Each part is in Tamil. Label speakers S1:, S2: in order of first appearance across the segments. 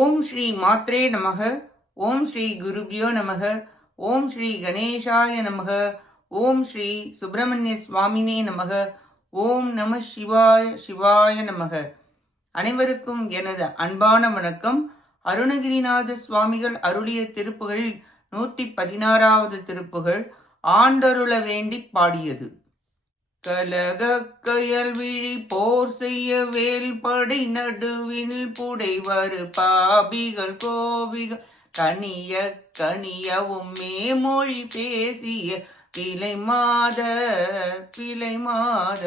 S1: ஓம் ஸ்ரீ மாத்ரே நமக ஓம் ஸ்ரீ குருபியோ நமக ஓம் ஸ்ரீ கணேசாய நமக ஓம் ஸ்ரீ சுப்பிரமணிய சுவாமினே நமக ஓம் நம சிவாய சிவாய நமக. அனைவருக்கும் எனது அன்பான வணக்கம். அருணகிரிநாத சுவாமிகள் அருளிய திருப்புகளில் நூற்றி பதினாறாவது திருப்புகள் ஆண்டருள வேண்டி பாடியது. கலக கயல் விழி போர் செய்ய வேல் படை நடுவினில் புடைவரு பாபிகள் கோவிகள். கனிய கனியவும் மேமொழி பேசிய பிழை மாத பிழை மாத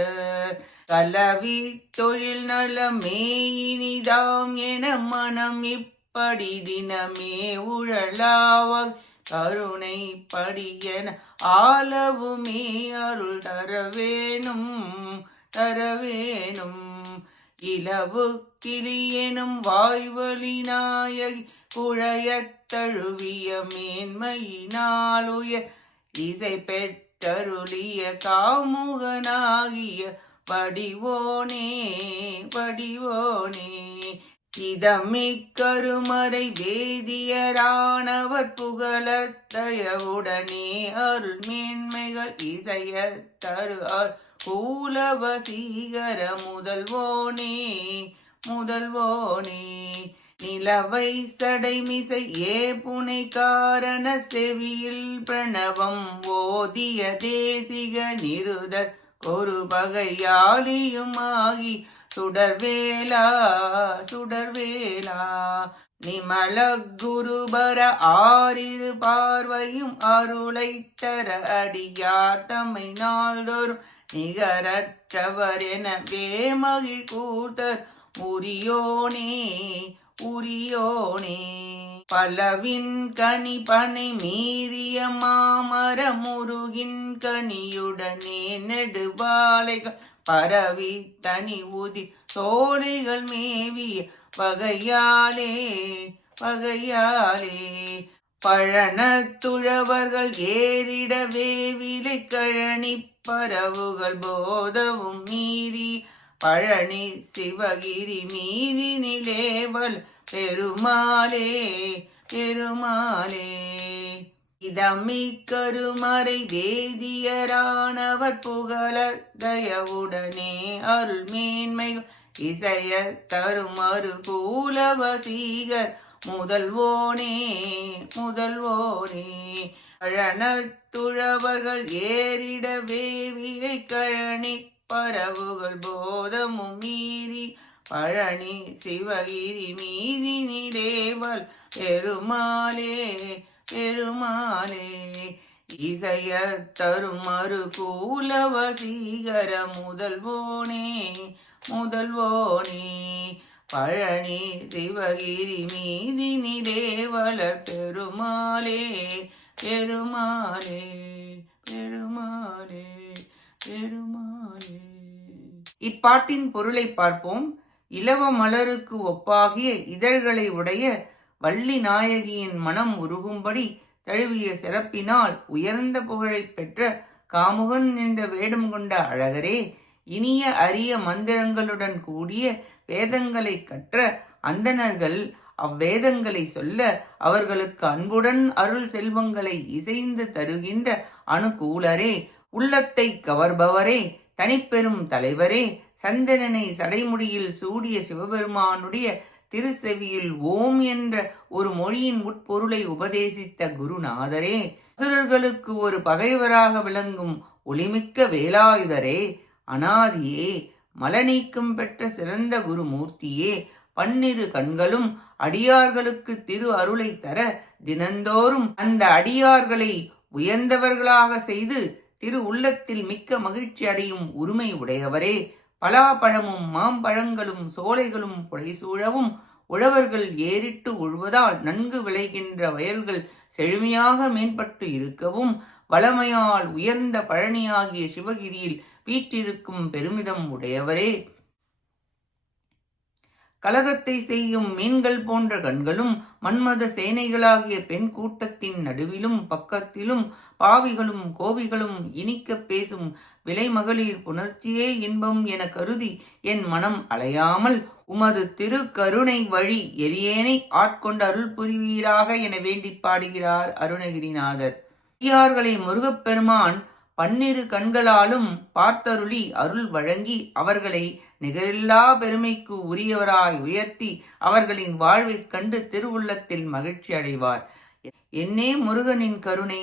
S1: கலவி தொழில் நலமே இனிதாம் என மனம் இப்படி தினமே உழலாவாக கருணை படியன ஆளவுமே அருள் தரவேணும் தரவேணும் இலவு கிளியெனும் வாய்வழி நாயகி குழையத்தழுவிய மேன்மையினாலுய இசை பெற்றருளிய காமுகனாகிய படிவோனே படிவோனே இதமிக்கருமறை வேதியரானவர் புகழத் அருள்மேன்மைகள் இசைய தரு கூலவசீகர முதல்வோனே முதல்வோனே நிலவை சடைமிசை ஏ புனை காரண செவியில் பிரணவம் ஓதிய தேசிக நிருதர். ஒரு பகையாளியுமாகி சுடர்வேலா சுடர்வேலா. நிமல குருபர ஆறிரு பார்வையும் அருளை தர அடியார் தம்மை நாள்தோறும் நிகரற்றவர் என வேமகிழ் கூட்டர் உரியோனே உரியோனே. பலவின் கனி பனை மீறிய மாமர முருகின் கனியுடனே நெடுபாலைகள் பரவி தனி ஊதி சோலைகள் மேவிய வகையாலே வகையாலே. பழனத்துழவர்கள் ஏறிட வேவிலை கழனி பரவுகள் போதவும் மீறி பழனி சிவகிரி மீதி நிலேவல் பெருமாளே பெருமாளே. இதமை கருமறை வேதியரானவர் புகழ தயவுடனே அருள் மேன்மை இசைய தருமறு கூலவசீகர் முதல்வோனே. முதல்வோனே பழனத்துழவர்கள் ஏறிட வேவிலை கழனி பரவுகள் போதமும் மீறி பழனி சிவகிரி மீதி நிலேவல் பெருமாளே. பெருமானே இசைய தருமறு கூலவசீகர முதல்வோனே முதல்வோனே பழனி சிவகிரி மீதினி தேவல பெருமாளே பெருமாளே பெருமாளே பெருமாளே. இப்பாட்டின் பொருளை பார்ப்போம். இலவ மலருக்கு ஒப்பாகிய இதழ்களை உடைய வள்ளி நாயகியின் மனம் உருகும்படி தழுவிய சிறப்பினால் உயர்ந்த புகழைப் பெற்ற காமுகன் என்ற வேடம் கொண்ட அழகரே இனிய அரிய மந்திரங்களுடன் கூடிய வேதங்களை கற்ற அந்தணர்கள் அவ்வேதங்களை சொல்ல அவர்களுக்கு அன்புடன் அருள் செல்வங்களை இசைந்து தருகின்ற அனுகூலரே உள்ளத்தை கவர்பவரே தனிப்பெரும் தலைவரே சந்திரனை சடைமுடியில் சூடிய சிவபெருமானுடைய திருச்செவியில் ஓம் என்ற ஒரு மொழியின் உட்பொருளை உபதேசித்த குருநாதரே அசுரர்களுக்கு ஒரு பகைவராக விளங்கும் ஒளிமிக்க வேலாயுதரே அனாதியே மலநீக்கம் பெற்ற சிறந்த குருமூர்த்தியே பன்னிரு கண்களும் அடியார்களுக்கு திரு அருளை தர தினந்தோறும் அந்த அடியார்களை உயர்ந்தவர்களாக செய்து திரு உள்ளத்தில் மிக்க மகிழ்ச்சி அடையும் உரிமை உடையவரே பலாப்பழமும் மாம்பழங்களும் சோலைகளும் புடைசூழவும் உழவர்கள் ஏறிட்டு உழுவதால் நன்கு விளைகின்ற வயல்கள் செழுமையாக மேம்பட்டு இருக்கவும் வளமையால் உயர்ந்த பழனியாகிய சிவகிரியில் வீற்றிருக்கும் பெருமிதம் உடையவரே. கலகத்தை செய்யும் மீன்கள் போன்ற கண்களும் மன்மத சேனைகளாகிய பெண் கூட்டத்தின் நடுவிலும் பக்கத்திலும் பாவிகளும் கோவிகளும் இனிக்க பேசும் விலைமகளிர் புணர்ச்சியே இன்பம் என கருதி என் மனம் அலையாமல் உமது திரு கருணை வழி எளியேனை ஆட்கொண்டு அருள் புரிவீராக என வேண்டி பாடுகிறார் அருணகிரிநாதர். அடியார்களை முருகப்பெருமான் பன்னிரு கண்களாலும் பார்த்தருளி அருள் வழங்கி அவர்களை நிகரில்லா பெருமைக்கு உரியவராய் உயர்த்தி அவர்களின் வாழ்வைக் கண்டு திருவுள்ளத்தில் மகிழ்ச்சி அடைவார். என்னே முருகனின் கருணை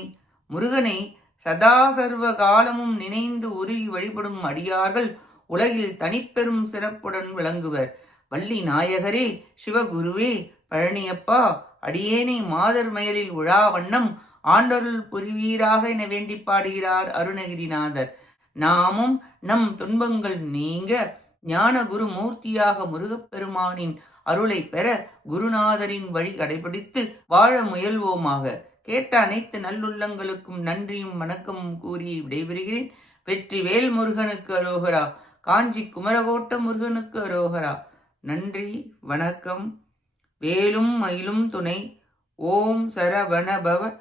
S1: முருகனை சதா சர்வ காலமும் நினைந்து உருகி வழிபடும் அடியார்கள் உலகில் தனிப்பெரும் சிறப்புடன் விளங்குவர். வள்ளி நாயகரே சிவகுருவே பழனியப்பா அடியேனை மாதர் மயலில் உழா வண்ணம் ஆண்டருள் புரிவீராக என வேண்டி பாடுகிறார் அருணகிரிநாதர். நாமும் நம் துன்பங்கள் நீங்க ஞான குரு மூர்த்தியாக முருகப்பெருமானின் அருளை பெற குருநாதரின் வழி கடைபிடித்து வாழ முயல்வோமாக. கேட்ட அனைத்து நல்லுள்ளங்களுக்கும் நன்றியும் வணக்கமும் கூறி விடைபெறுகிறேன். வெற்றி வேல் முருகனுக்கு அரோகரா. காஞ்சி குமரகோட்ட முருகனுக்கு அரோகரா. நன்றி வணக்கம். வேலும் மயிலும் துணை. ஓம் சரவணபவ